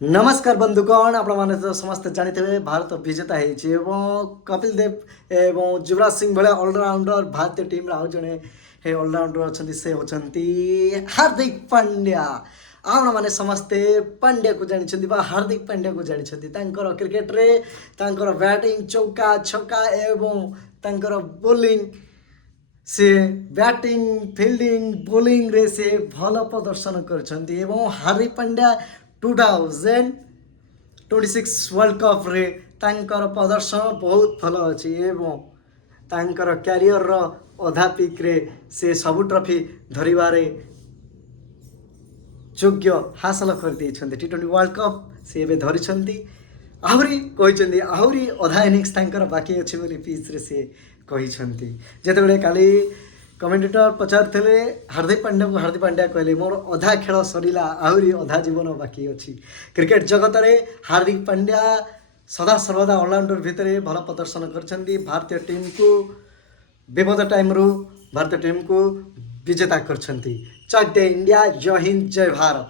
नमस्कार बंधुगण आपण तो समस्त जानी भारत विजेता हो कपिल देव एवं युवराज सिंह भाया ऑलराउंडर भारतीय टीम आउ जड़े हे ऑलराउंडर अच्छा से होती हार्दिक पांड्या आपण मैंने समस्ते पांड्या को जानी हार्दिक पांड्या को जानी क्रिकेट रे बैटिंग चौका छक्का एवं बोलिंग से बैटिंग फील्डिंग बोलिंग रे से भल प्रदर्शन कर हार्दिक पांड्या 2026 वर्ल्ड कप रे तांकर प्रदर्शन बहुत भल अच्छी एवं तांकर क्यारियर अधा पिक रे से सबु ट्रॉफी धरिबारे योग्य हासिल कर T20 वर्ल्ड कप से एबे धरिछंती आहरी कहते आहरी अधा इनिंग्स तांकर बाकी अच्छी बोली पिच रे से कहते जितेबाला काली कमेंटेटर पचारे हार्दिक पांड्या कहले मोर अधा खेल सरीला आहरी अधा जीवन बाकी अच्छी क्रिकेट जगत रे हार्दिक पांड्या सदा सर्वदा ऑलराउंडर भितर भल प्रदर्शन कर भारतीय टीम को विपद टाइम रू भारतीय टीम को विजेता कर इंडिया जय हिंद जय भारत।